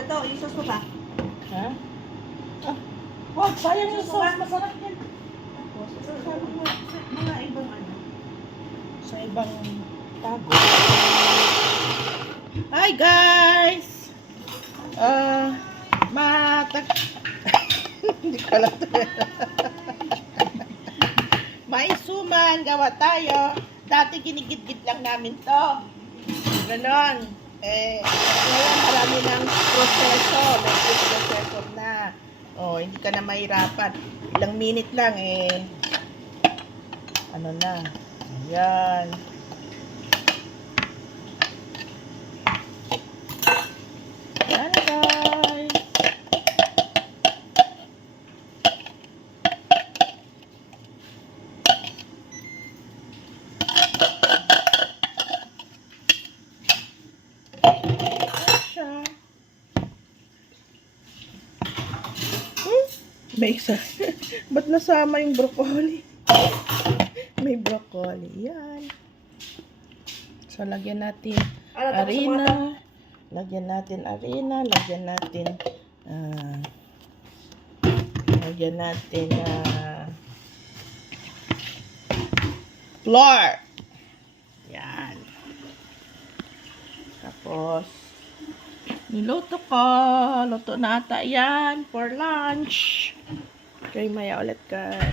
Ito, isos mo ba? Ha? Ah, wag, sayang yung sauce. Masarap yan. Tapos, mga ibang ano. Sa ibang tago. Hi guys! Hindi ko alam to. May suman, gawa tayo. Dati ginigit-git lang namin to. Ganon. Ngayon marami ng proseso. May proseso na. Hindi ka na mahirapan. Ilang minute lang ano na. Ayan. Ayan guys. May isa. Ba't nasama yung broccoli? May broccoli. Yan. So, lagyan natin harina. Lagyan natin harina. Lagyan natin flour. Yan. Tapos, niluto ko. Luto na ata yan for lunch. Okay, maya ulit guys.